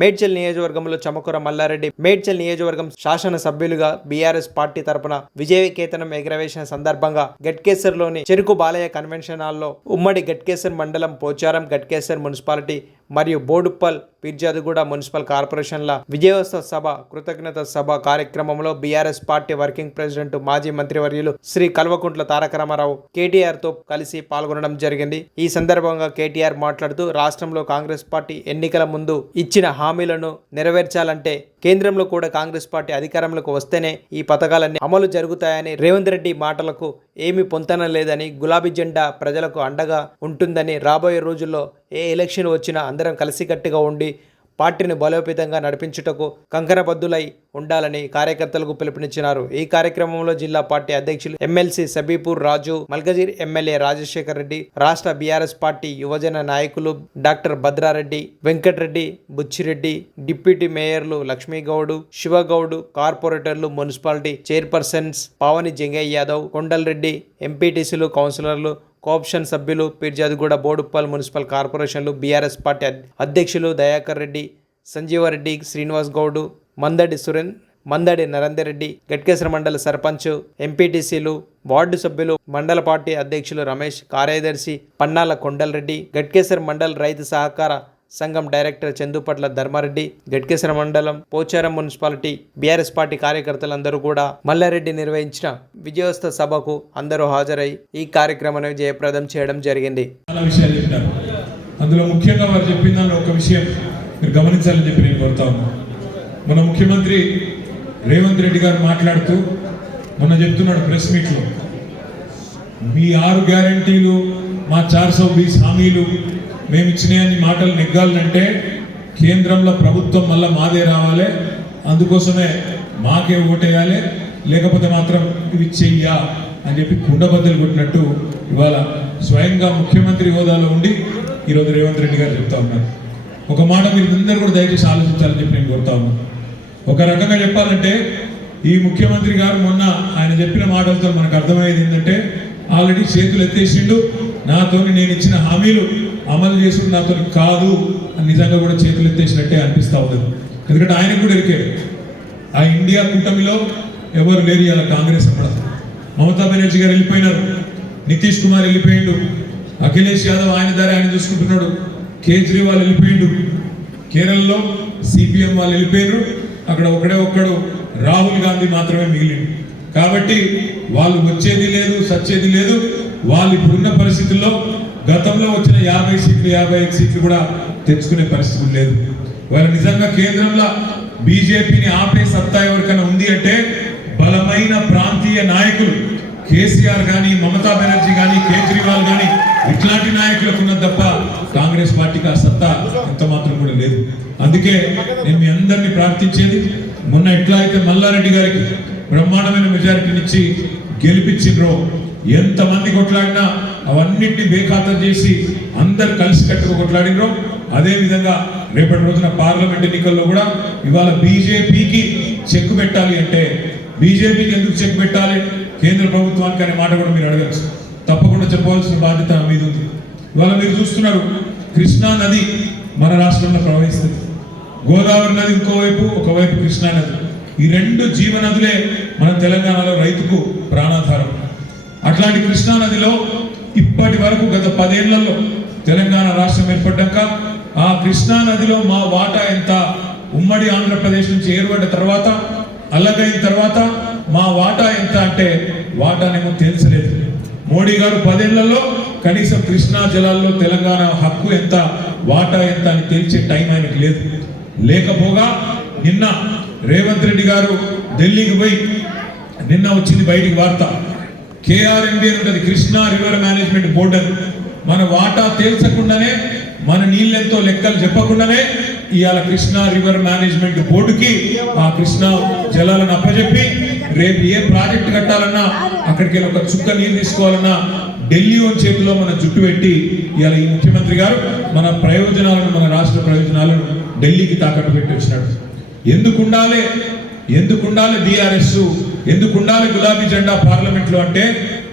మేడ్చల్ నియోజకవర్గంలో చమకుర మల్లారెడ్డి మేడ్చల్ నియోజకవర్గం శాసన సభ్యులుగా బీఆర్ఎస్ పార్టీ తరపున విజయకేతనం ఎగరవేసిన సందర్భంగా గట్కేసర్లోని చెరుకు బాలయ్య కన్వెన్షన్ హాల్లో ఉమ్మడి గట్కేసర్ మండలం పోచారం గట్కేసర్ మున్సిపాలిటీ మరియు బోడుప్పల్ పిర్జాదిగూడ మున్సిపల్ కార్పొరేషన్ల విజయోత్సవ సభ కృతజ్ఞత సభ కార్యక్రమంలో బీఆర్ఎస్ పార్టీ వర్కింగ్ ప్రెసిడెంట్ మాజీ మంత్రివర్యులు శ్రీ కల్వకుంట్ల తారక రామారావు కేటీఆర్తో కలిసి పాల్గొనడం జరిగింది. ఈ సందర్భంగా కేటీఆర్ మాట్లాడుతూ రాష్ట్రంలో కాంగ్రెస్ పార్టీ ఎన్నికల ముందు ఇచ్చిన హామీలను నెరవేర్చాలంటే కేంద్రంలో కూడా కాంగ్రెస్ పార్టీ అధికారంలోకి వస్తేనే ఈ పథకాలన్నీ అమలు జరుగుతాయని రేవంత్ రెడ్డి మాటలకు ఏమీ పొంతన లేదని గులాబీ జెండా ప్రజలకు అండగా ఉంటుందని రాబోయే రోజుల్లో ఏ ఎలక్షన్ వచ్చినా అందరం కలిసికట్టుగా ఉండి పార్టీని బలోపేతంగా నడిపించుటకు కంకరబద్దులై ఉండాలని కార్యకర్తలకు పిలుపునిచ్చినారు. ఈ కార్యక్రమంలో జిల్లా పార్టీ అధ్యక్షులు ఎమ్మెల్సీ సబీపూర్ రాజు మల్కజీర్ ఎమ్మెల్యే రాజశేఖర్ రెడ్డి రాష్ట్ర బీఆర్ఎస్ పార్టీ యువజన నాయకులు డాక్టర్ భద్రారెడ్డి వెంకటరెడ్డి బుచ్చిరెడ్డి డిప్యూటీ మేయర్లు లక్ష్మీగౌడు శివగౌడు కార్పొరేటర్లు మున్సిపాలిటీ చైర్పర్సన్స్ పావని జంగయ్య యాదవ్ కొండల్ రెడ్డి ఎంపీటీసీలు కౌన్సిలర్లు కోఆప్షన్ సభ్యులు పీర్జాదిగూడ బోడుప్పల్ మున్సిపల్ కార్పొరేషన్లు బీఆర్ఎస్ పార్టీ అధ్యక్షులు దయాకర్ రెడ్డి సంజీవారెడ్డి శ్రీనివాస్ గౌడు మందడి సురేన్ మందడి నరేందర్ రెడ్డి గట్కేశ్వర మండల సర్పంచ్ ఎంపీటీసీలు వార్డు సభ్యులు మండల పార్టీ అధ్యక్షులు రమేష్ కార్యదర్శి పన్నాల కొండలరెడ్డి గట్కేశ్వర మండల రైతు సహకార సంఘం డైరెక్టర్ చందుపట్ల ధర్మారెడ్డి గట్కేశ్వర మండలం పోచారం మున్సిపాలిటీ బీఆర్ఎస్ పార్టీ కార్యకర్తలందరూ కూడా మల్లారెడ్డి నిర్వహించిన విజయోత్సవ సభకు అందరూ హాజరై ఈ కార్యక్రమాన్ని జయప్రదం చేయడం జరిగింది. అందులో ముఖ్యంగా వారు చెప్పిన దానిలో ఒక విషయం మీరు గమనించాలని చెప్పి నేను కోరుతా ఉన్నాను మన ముఖ్యమంత్రి రేవంత్ రెడ్డి గారు మాట్లాడుతూ మొన్న చెప్తున్నాడు ప్రెస్ మీట్లో మీ ఆరు గ్యారంటీలు మా చార్ సో బీస్ హామీలు మేము ఇచ్చినాయని మాటలు నెగ్గాలంటే కేంద్రంలో ప్రభుత్వం మళ్ళీ మాదే రావాలి. అందుకోసమే మాకే ఓటేయాలి. లేకపోతే మాత్రం ఇవి చెయ్యా అని చెప్పి కుండబద్దలు కొట్టినట్టు ఇవాళ స్వయంగా ముఖ్యమంత్రి హోదాలో ఉండి ఈరోజు రేవంత్ రెడ్డి గారు చెప్తా ఉన్నారు. ఒక మాట మీరు అందరూ కూడా దయచేసి ఆలోచించాలని చెప్పి నేను కోరుతా ఉన్నాను ఒక రకంగా చెప్పాలంటే ఈ ముఖ్యమంత్రి గారు మొన్న ఆయన చెప్పిన మాటలతో మనకు అర్థమయ్యేది ఏంటంటే ఆల్రెడీ చేతులు ఎత్తేసిండు. నాతోని నేను ఇచ్చిన హామీలు అమలు చేసుడు నాతో కాదు అని నిజంగా కూడా చేతులు ఎత్తేసినట్టే అనిపిస్తూ ఉంది ఎందుకంటే ఆయనకు కూడా ఎరికే ఆ ఇండియా కూటమిలో ఎవరు లేరు ఇలా కాంగ్రెస్ అప్పుడు మమతా బెనర్జీ గారు వెళ్ళిపోయినారు. నితీష్ కుమార్ వెళ్ళిపోయిండు. అఖిలేష్ యాదవ్ ఆయన దారి ఆయన చూసుకుంటున్నాడు. కేజ్రీవాల్ వెళ్ళిపోయిండు. కేరళలో సిపిఎం వాళ్ళు వెళ్ళిపోయారు అక్కడ ఒకడే ఒక్కడు రాహుల్ గాంధీ మాత్రమే మిగిలిండు. కాబట్టి వాళ్ళు వచ్చేది లేదు సచ్చేది లేదు. వాళ్ళు ఇప్పుడున్న పరిస్థితుల్లో గతంలో వచ్చిన యాభై సీట్లు యాభై ఐదు సీట్లు కూడా తెచ్చుకునే పరిస్థితి లేదు. వాళ్ళ నిజంగా కేంద్రంలో బీజేపీని ఆపే సత్తా ఎవరికైనా ఉంది అంటే బలమైన ప్రాంతీయ నాయకులు కేసీఆర్ కానీ మమతా బెనర్జీ కానీ కేజ్రీవాల్ కానీ ఇట్లాంటి నాయకులకు ఉన్నది తప్ప కాంగ్రెస్ పార్టీకి ఆ సత్తా ఎంత మాత్రం కూడా లేదు. అందుకే నేను మీ అందరినీ ప్రార్థించేది మొన్న ఎట్లా అయితే మల్లారెడ్డి గారికి బ్రహ్మాండమైన మెజారిటీనిచ్చి గెలిపించిండ్రో ఎంతమంది కొట్లాడినా అవన్నిటిని బేఖాతరు చేసి అందరు కలిసి కట్టుకు కొట్లాడినరు అదేవిధంగా రేపటి రోజున పార్లమెంట్ ఎన్నికల్లో కూడా ఇవాళ బీజేపీకి చెక్ పెట్టాలి అంటే బీజేపీకి ఎందుకు చెక్ పెట్టాలి? కేంద్ర ప్రభుత్వానికి అనే మాట కూడా మీరు అడగచ్చు. తప్పకుండా చెప్పవలసిన బాధ్యత మీద ఉంది. ఇవాళ మీరు చూస్తున్నారు కృష్ణా నది మన రాష్ట్రంలో ప్రవహిస్తుంది. గోదావరి నది ఇంకోవైపు ఒకవైపు కృష్ణా నది. ఈ రెండు జీవనదులే మన తెలంగాణలో రైతుకు ప్రాణాధారం. అట్లాంటి కృష్ణా నదిలో ఇప్పటి వరకు గత పదేళ్ళలో తెలంగాణ రాష్ట్రం ఏర్పడ్డాక ఆ కృష్ణా నదిలో మా వాటా ఎంత ఉమ్మడి ఆంధ్రప్రదేశ్ నుంచి ఏర్పడ్డ తర్వాత అల్లగైన తర్వాత మా వాటా ఎంత అంటే వాటానేమో తెలిసలేదు మోడీ గారు పదేళ్ళలో కనీసం కృష్ణా జలాల్లో తెలంగాణ హక్కు ఎంత వాటా ఎంత అని తెలిసే టైం ఆయనకి లేదు. లేకపోగా నిన్న రేవంత్ రెడ్డి గారు ఢిల్లీకి పోయి నిన్న వచ్చింది బయటికి వార్త. కేఆర్ఎంబి అని ఉంటుంది కృష్ణా రివర్ మేనేజ్మెంట్ బోర్డు అని మన వాటా తేల్చకుండానే మన నీళ్ళెంతో లెక్కలు చెప్పకుండానే ఇవాళ కృష్ణా రివర్ మేనేజ్మెంట్ బోర్డుకి ఆ కృష్ణా జలాలను అప్పచెప్పి రేపు ఏ ప్రాజెక్ట్ కట్టాలన్నా అక్కడికి వెళ్ళి ఒక చుక్క నీళ్ళు తీసుకోవాలన్నా ఢిల్లీ ఓ చేతిలో మన జుట్టు పెట్టి ఇవాళ ఈ ముఖ్యమంత్రి గారు మన ప్రయోజనాలను మన రాష్ట్ర ప్రయోజనాలను ఢిల్లీకి తాకట్టు పెట్టి వచ్చినాడు. ఎందుకు ఉండాలి ఎందుకు ఉండాలి బీఆర్ఎస్ ఎందుకు ఉండాలి గులాబీ జెండా పార్లమెంట్లో అంటే?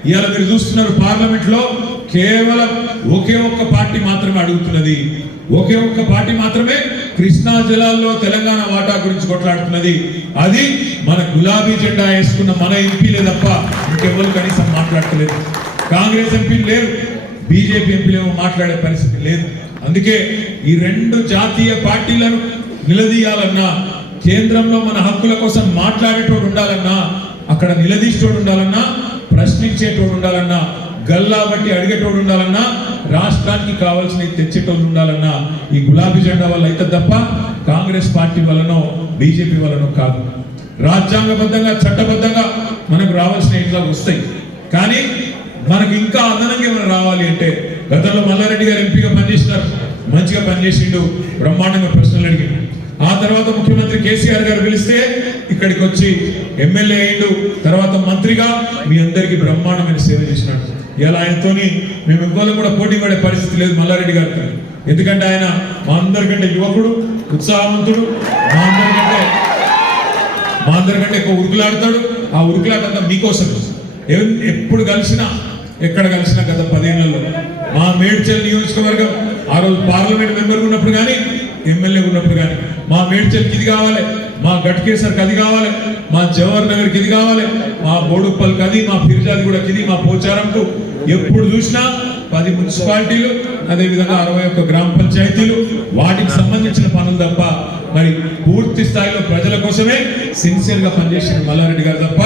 ఇవాళ మీరు చూస్తున్నారు పార్లమెంట్లో కేవలం ఒకే ఒక్క పార్టీ మాత్రమే అడుగుతున్నది. ఒకే ఒక్క పార్టీ మాత్రమే కృష్ణా జిల్లాలో తెలంగాణ వాటా గురించి కొట్లాడుతున్నది. అది మన గులాబీ జెండా వేసుకున్న మన ఎంపీలే తప్ప ఇంకెవరు కనీసం మాట్లాడతలేదు. కాంగ్రెస్ ఎంపీలు లేరు బీజేపీ ఎంపీలేమో మాట్లాడే పరిస్థితి లేదు. అందుకే ఈ రెండు జాతీయ పార్టీలను నిలదీయాలన్నా కేంద్రంలో మన హక్కుల కోసం మాట్లాడేటోడు ఉండాలన్నా అక్కడ నిలదీసేటోడు ఉండాలన్నా ప్రశ్నించేటోడు ఉండాలన్నా గల్లా బట్టి అడిగేటోడు ఉండాలన్నా రాష్ట్రానికి కావాల్సినవి తెచ్చేటోళ్ళు ఉండాలన్నా ఈ గులాబీ జెండా వల్ల అయితే తప్ప కాంగ్రెస్ పార్టీ వల్లనో బీజేపీ వల్లనో కాదు. రాజ్యాంగబద్ధంగా చట్టబద్ధంగా మనకు రావాల్సిన ఇట్లా వస్తాయి. కానీ మనకు ఇంకా అదనంగా ఏమైనా రావాలి అంటే గతంలో మల్లారెడ్డి గారు ఎంపీగా పనిచేసినారు మంచిగా పనిచేసిండు బ్రహ్మాండంగా ప్రశ్నలు అడిగి తర్వాత ముఖ్యమంత్రి కేసీఆర్ గారు పిలిస్తే ఇక్కడికి వచ్చి ఎమ్మెల్యే అయిండు తర్వాత మంత్రిగా మీ అందరికీ బ్రహ్మాండమైన సేవ చేసినాడు. ఇలా ఆయనతోని మేము ఇంకోళ్ళు కూడా పోటీ పడే పరిస్థితి లేదు మల్లారెడ్డి గారికి ఎందుకంటే ఆయన మా అందరికంటే యువకుడు ఉత్సాహవంతుడు. మా అందరికంటే మా అందరికంటే ఎక్కువ ఉరుకులాడతాడు. ఆ ఉరుకులాటంతా మీకోసం ఎప్పుడు కలిసినా ఎక్కడ కలిసినా గత పదేళ్ళలో మా మేడ్చల్ నియోజకవర్గం ఆ రోజు పార్లమెంట్ మెంబర్ ఉన్నప్పుడు కానీ ఎమ్మెల్యే ఉన్నప్పుడు కానీ మా మేడ్చల్కి ఇది కావాలి మా గట్కేసర్కి అది కావాలి మా జవహర్ నగర్కి ఇది కావాలి మా బోడుప్పల్కి అది మా ఫిర్జాది కూడా ఇది మా పోచారంకు ఎప్పుడు చూసినా పది మున్సిపాలిటీలు అదేవిధంగా అరవై ఒక్క గ్రామ పంచాయతీలు వాటికి సంబంధించిన పనులు తప్ప మరి పూర్తి స్థాయిలో ప్రజల కోసమే సిన్సియర్గా పనిచేసిన మల్లారెడ్డి గారు తప్ప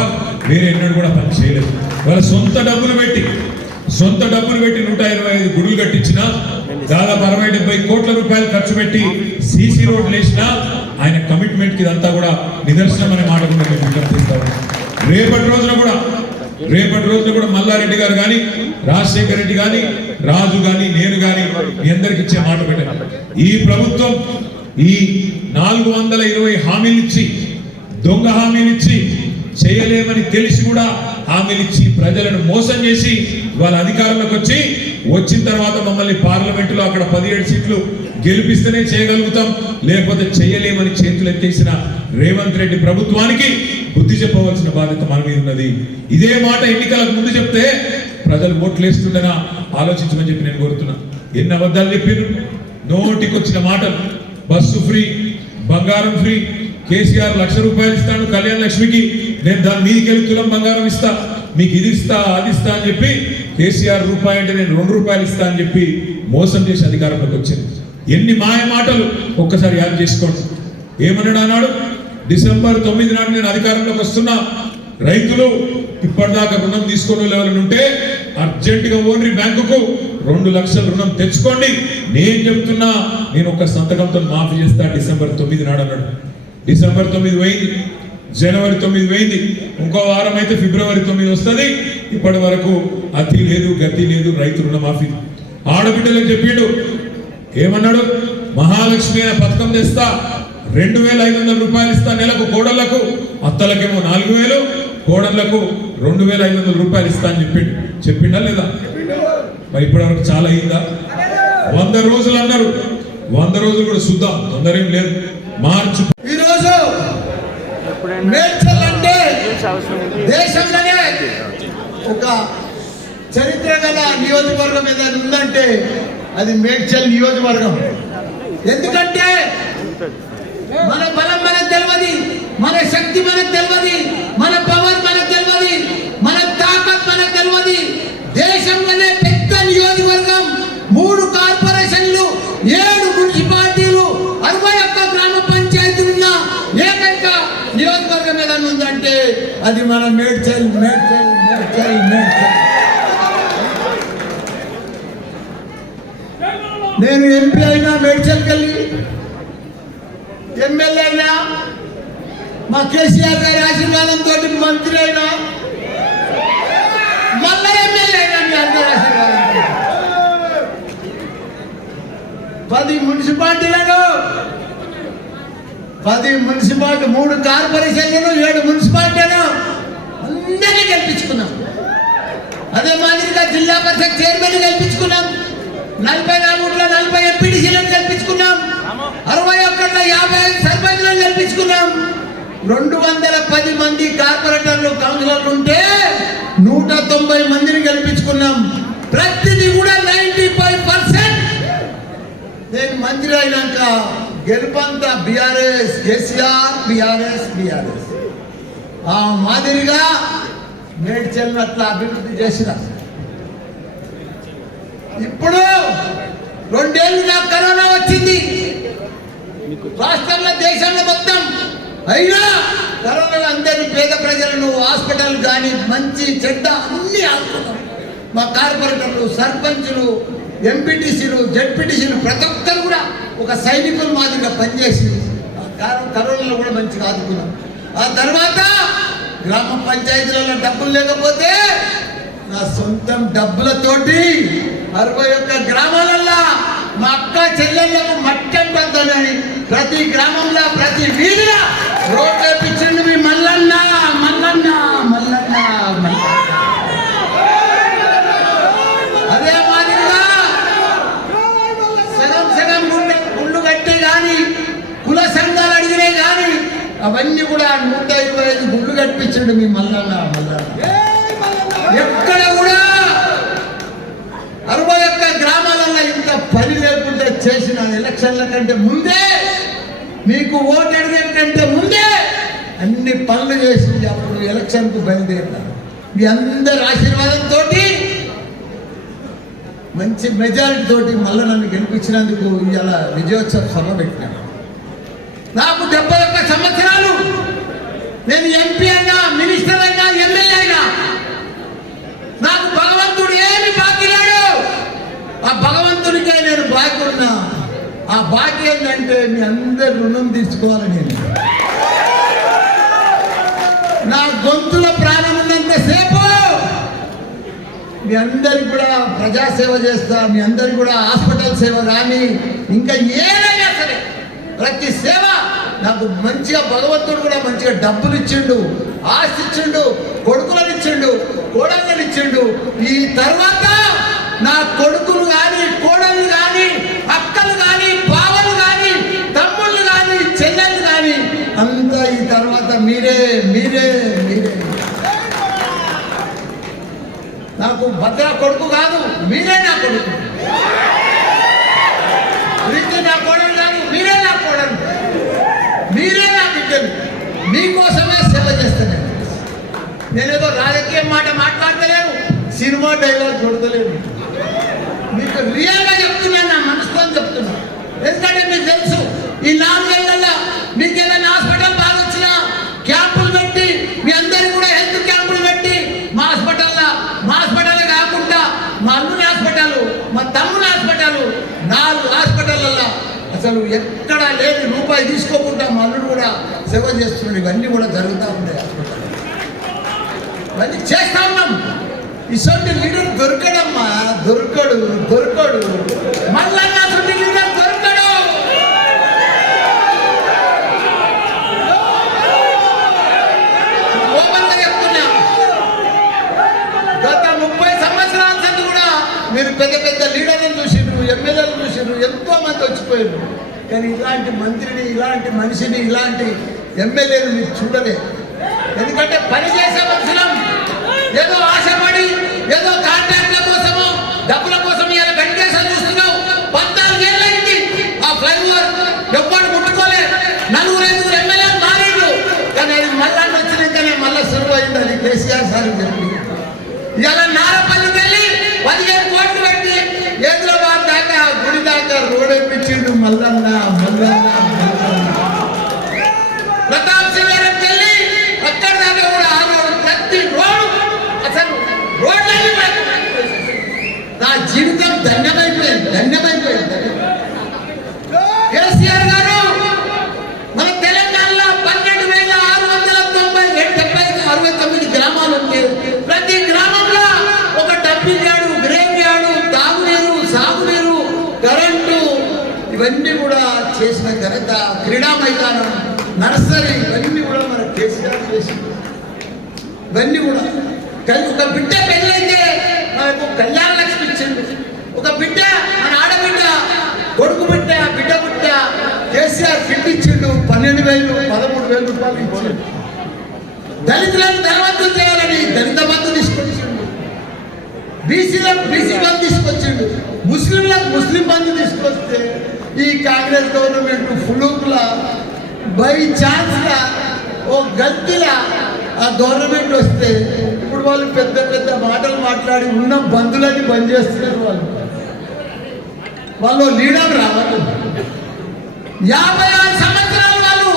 వేరే ఎన్నడూ కూడా పని చేయలేదు. వాళ్ళ సొంత డబ్బులు పెట్టి సొంత డబ్బులు పెట్టి నూట ఇరవై ఐదు గుడులు కట్టించినా దాదాపు అరవై డెబ్బై కోట్ల రూపాయలు ఖర్చు పెట్టి సీసీ రోడ్ లేచినా ఆయన కమిట్మెంట్కి ఇదంతా కూడా నిదర్శనం అనే మాట కూడా మేము రేపటి రోజున కూడా రేపటి రోజున కూడా మల్లారెడ్డి గారు కానీ రాజశేఖర రెడ్డి కానీ రాజు కానీ నేను కానీ మీ అందరికి ఇచ్చే మాట పెట్టాను ఈ ప్రభుత్వం ఈ నాలుగు వందల ఇరవై హామీలు ఇచ్చి దొంగ హామీలు ఇచ్చి చేయలేమని తెలిసి కూడా హామీలు ఇచ్చి ప్రజలను మోసం చేసి వాళ్ళ అధికారంలోకి వచ్చి వచ్చిన తర్వాత మమ్మల్ని పార్లమెంటులో అక్కడ పదిహేడు సీట్లు గెలిపిస్తేనే చేయగలుగుతాం లేకపోతే చేయలేమని చేతులు ఎత్తేసిన రేవంత్ రెడ్డి ప్రభుత్వానికి బుద్ధి చెప్పవలసిన బాధ్యత మన మీద ఉన్నది. ఇదే మాట ఎన్నికలకు ముందు చెప్తే ప్రజలు ఓట్లు వేస్తుండగా ఆలోచించమని చెప్పి నేను కోరుతున్నా. ఎన్ని అబద్ధాలు చెప్పారు నోటికొచ్చిన మాటలు. బస్సు ఫ్రీ బంగారం ఫ్రీ కేసీఆర్ లక్ష రూపాయలు ఇస్తాను కళ్యాణ్ లక్ష్మికి. నేను దాని మీదికి వెళ్ళి తులం బంగారం ఇస్తా మీకు ఇది ఇస్తా అది ఇస్తా అని చెప్పి కేసీఆర్ రూపాయి అంటే నేను రెండు రూపాయలు ఇస్తా అని చెప్పి మోసం చేసి అధికారంలోకి వచ్చింది. ఎన్ని మాయ మాటలు ఒక్కసారి యాద్ చేసుకోండి. ఏమన్నాడు అన్నాడు డిసెంబర్ తొమ్మిది నాడు నేను అధికారంలోకి వస్తున్నా. రైతులు ఇప్పటిదాకా రుణం తీసుకునే లెవెల్ ఉంటే అర్జెంటుగా ఓన్లీ బ్యాంకుకు రెండు లక్షల రుణం తెచ్చుకోండి. నేను చెప్తున్నా నేను ఒక సంతకంతో మాఫీ చేస్తా డిసెంబర్ తొమ్మిది నాడు అన్నాడు. డిసెంబర్ తొమ్మిది పోయింది. జనవరి తొమ్మిది పోయింది. ఇంకో వారం అయితే ఫిబ్రవరి తొమ్మిది వస్తుంది. ఇప్పటి వరకు అతి లేదు గతి లేదు రైతు రుణమాఫీ. ఆడబిడ్డలకు చెప్పిండు ఏమన్నాడు? మహాలక్ష్మి అనే పథకం తెస్తా రెండు వేల ఐదు వందల రూపాయలు ఇస్తా నెలకు కోడళ్ళకు అత్తలకేమో నాలుగు వేలు కోడళ్ళకు రెండు వేల ఐదు వందల రూపాయలు ఇస్తా అని చెప్పిండు. చెప్పిండా లేదా? మరి ఇప్పటివరకు చాలా అయిందా? వంద రోజులు అన్నారు. వంద రోజులు కూడా చూద్దాం. తొందర ఏం లేదు. మార్చి మేడ్చల్ అంటే దేశంలోనే ఒక చరిత్ర గల నియోజకవర్గం ఏదైనా ఉందంటే అది మేడ్చల్ నియోజకవర్గం. ఎందుకంటే మన బలం మనకు తెలియదు మన శక్తి మనకు తెలియదు అది మన మేడ్చల్ మేడ్చల్ మేడ్చల్ మేడ్చల్. నేను ఎంపీ అయినా మేడ్చల్కి వెళ్ళి ఎమ్మెల్యే అయినా మా కేసీఆర్ గారి ఆశీర్వాదంతో మంత్రి అయినా మళ్ళా ఎమ్మెల్యే అయినా మీ అందరి ఆశీర్వాదంతో. పది మున్సిపాలిటీలను పది మున్సిపాలిటీ మూడు కార్పొరేషన్లను ఏడు మున్సిపాలిటీలను అందరినీ గెలిపించుకున్నాం అదే మాదిరిగా జిల్లా పరిషత్ చైర్మన్ గెలిపించుకున్నాం నలభై నాలుగులో నలభై ఎంపీడీసీలను గెలిపించుకున్నాం అరవై ఒక్కట్లో యాభై ఐదు సర్పంచ్లను గెలిపించుకున్నాం రెండు వందల పది మంది కార్పొరేటర్లు కౌన్సిలర్లు ఉంటే నూట తొంభై మందిని గెలిపించుకున్నాం ప్రతిదీ కూడా నైంటీ ఫైవ్ పర్సెంట్. నేను మంత్రి అయినాక గెలుపంతా బీఆర్ఎస్ కేసీఆర్ బీఆర్ఎస్ బీఆర్ఎస్. ఆ మాదిరిగా మేడ్చల్ని అట్లా అభివృద్ధి చేసిన. ఇప్పుడు రెండేళ్ళుగా కరోనా వచ్చింది. రాష్ట్రంలో దేశంలో మొత్తం అయినా కరోనా అందరినీ పేద ప్రజలను హాస్పిటల్ కానీ మంచి చెడ్డ అన్ని మా కార్పొరేటర్లు సర్పంచులు ఎంపీటీసీలు జడ్పీటీసీలు ప్రతి ఒక్కరు కూడా ఒక సైనికుల మాదిరిగా పనిచేసి ఆ కరోనాలో కూడా మంచిగా ఆదుకున్నాం ఆ తర్వాత గ్రామ పంచాయతీలలో డబ్బులు లేకపోతే నా సొంతం డబ్బులతోటి అరవై ఒక్క గ్రామాలల్లో మా అక్క చెల్లెళ్ళకు మట్టం పెద్దనని ప్రతి గ్రామంలో ప్రతి వీధిలో రోడ్లు వేపించండి మీ మల్లన్న మల్లన్న మల్లన్న మల్లన్న అదే మాదిరిగా సగం సగం గుండె గుళ్ళు కట్టే కానీ కుల సంఘాలు అడిగినే కానీ అవన్నీ కూడా నూట ఇరవై ఐదు గుళ్ళు కట్టించండి మీ మల్లన్న మల్లన్న. ఎక్కడ కూడా అరవై ఒక్క గ్రామాలలో ఇంత పని లేకుండా చేసిన ఎలక్షన్ల కంటే ముందే మీకు ఓటు అడిగే కంటే ముందే అన్ని పనులు చేసి అప్పుడు ఎలక్షన్కు బయలుదేరినారు. మీ అందరి ఆశీర్వాదంతో మంచి మెజారిటీ తోటి మళ్ళీ నన్ను గెలిపించినందుకు ఇవాళ విజయోత్సవ సభ పెట్టినాను నాకు డెబ్బై నేను ఎంపీ అయినా మినిస్టర్ అయినా ఎమ్మెల్యే అయినా. నాకు భగవంతుడు ఏమి బాకీ లేడు. ఆ భగవంతుడికే నేను బాకీ ఉన్నా. ఆ బాకీ ఏంటంటే మీ అందరి రుణం తీసుకోవాలి నేను. నా గొంతులో ప్రాణం ఉన్నంత సేపు మీ అందరికి కూడా ప్రజాసేవ చేస్తా మీ అందరికి కూడా హాస్పిటల్ సేవ కానీ ఇంకా ఏదైనా సరే ప్రతి సేవ నాకు మంచిగా భగవంతుడు కూడా మంచిగా డబ్బులు ఇచ్చిండు ఆస్తి ఇచ్చిండు కొడుకులను ఇచ్చిండు కోడళ్ళని ఇచ్చిండు. ఈ తర్వాత నా కొడుకులు కానీ కోడళ్ళు కానీ అక్కలు కానీ బావలు కానీ తమ్ముళ్ళు కానీ చెల్లెళ్ళు కానీ అంతా ఈ తర్వాత మీరే మీరే మీరే. నాకు భద్ర కొడుకు కాదు మీరే నా కొడుకు ప్రీతి నా కోడలు కాదు మీరే నా కోడలు మీరే నా బిడ్డలు మీకోసమే సేవ చేస్తాను నేనేదో రాజకీయ మాట మాట్లాడతలేను. సినిమా డైలాగ్ కొడతలేను. మీకు రియల్గా చెప్తున్నాను నా మనసుతో చెప్తున్నా. ఎందుకంటే మీకు తెలుసు ఈ నాలుగేళ్ళలో మీకు ఏదైనా హాస్పిటల్ బాగా వచ్చినా క్యాంపులు పెట్టి మీ అందరికి కూడా హెల్త్ క్యాంపులు పెట్టి మా హాస్పిటల్లో మా హాస్పిటల్ కాకుండా మా అల్లుని హాస్పిటల్ మా తమ్ముని హాస్పిటల్ నాలుగు హాస్పిటల్లో అసలు ఎక్కడ లేని రూపాయి తీసుకోకుండా మా అల్లుడు కూడా సేవ చేస్తున్నాడు. ఇవన్నీ కూడా జరుగుతూ ఉంటాయి. హాస్పిటల్ అవన్నీ చేస్తా ఉన్నాం. ఇటువంటి లీడర్ దొరకడమ్మా. దొరకడు దొరకడు. మళ్ళా అసొంటి లీడర్ దొరకడు. ఓపెన్గా చెప్తున్నా. గత ముప్పై సంవత్సరాల నుంచి కూడా మీరు పెద్ద పెద్ద లీడర్లను చూసిండ్రు ఎమ్మెల్యేలను చూసిండ్రు ఎంతో మంది వచ్చిపోయారు కానీ ఇలాంటి మంత్రిని ఇలాంటి మనిషిని ఇలాంటి ఎమ్మెల్యేలు మీరు చూడలేదు. ఎందుకంటే పని చేసే ఏదో ఆశపడి ఏదో కాంట్రాక్ట్ల కోసము డబ్బుల కోసం ఇలా వెంకటేశ్వర చూస్తున్నావు. పద్నాలుగు ఏళ్ళైంది ఆ ఫ్లైఓవర్ ఎవ్వరు ముట్టుకోలే. నలుగురు ఐదుగురు ఎమ్మెల్యేలు మారిండు కానీ అది మళ్ళా వచ్చినాకనే మళ్ళా సులువు అయింది కేసీఆర్ సార్ చెప్పి. ఇలా నారపల్లికి వెళ్ళి పదిహేను కోట్లు పెట్టి హైదరాబాద్ దాకా గుడి దాకా రోడ్ ఎప్పించిండు మల్లన్న మల్లన్న ప్రతాప్ సింగారెడ్డికి వెళ్ళి అక్కడ దాకా కూడా ఆ రోడ్డు ప్రతి రోడ్డు అసలు రోడ్లన్నీ నా జీవితం ధన్యమైపోయింది ధన్యమైపోయింది కేసీఆర్ గారు మన తెలంగాణలో పన్నెండు వేల ఆరు వందల తొంభై రెండు డెబ్బై ఐదు అరవై తొమ్మిది గ్రామాలు ఉంది ప్రతి గ్రామంలో ఒక డబ్బింగ్ యార్డు గ్రేవ్ యార్డు తాగునీరు సాగునీరు కరెంటు ఇవన్నీ కూడా చేసిన ఘనత క్రీడా మైదానం నర్సరీ ఇవన్నీ కూడా మన కేసీఆర్ చేసింది ఇవన్నీ కూడా. కానీ ఒక బిడ్డ పెళ్ళైతే మనకు కళ్యాణ లక్ష్మి ఇచ్చింది ఒక బిడ్డ మన ఆడబిడ్డ కొడుకు బిడ్డ బిడ్డ బిడ్డ కేసీఆర్ కిట్ ఇచ్చిండు. పన్నెండు వేలు పదమూడు వేల రూపాయలు ఇచ్చిండు. దళితులను ధనవంతులు చేయాలని దళిత బంధు తీసుకొచ్చిండు. బీసీలకు బీసీ బంధు తీసుకొచ్చిండు. ముస్లింలకు ముస్లిం బంధు తీసుకొస్తే ఈ కాంగ్రెస్ గవర్నమెంట్ ఫ్లూక్లా బై ఛాన్స్లా ఓ గల్తీలా ఆ గవర్నమెంట్ వస్తే ఇప్పుడు వాళ్ళు పెద్ద పెద్ద మాటలు మాట్లాడి ఉన్న బంధులని బంద్ చేస్తున్నారు వాళ్ళు వాళ్ళు లీడర్ రావాలి యాభై ఆరు సంవత్సరాలు వాళ్ళు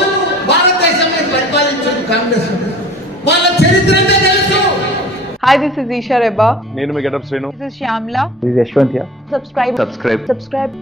భారతదేశాన్ని పరిపాలించారు కాంగ్రెస్ వాళ్ళ చరిత్ర తెలుసు Hi, this is Isha Reba. నేను మీ getup Srinu This is Shyamla. This is Yashwant here. Subscribe. Subscribe Subscribe.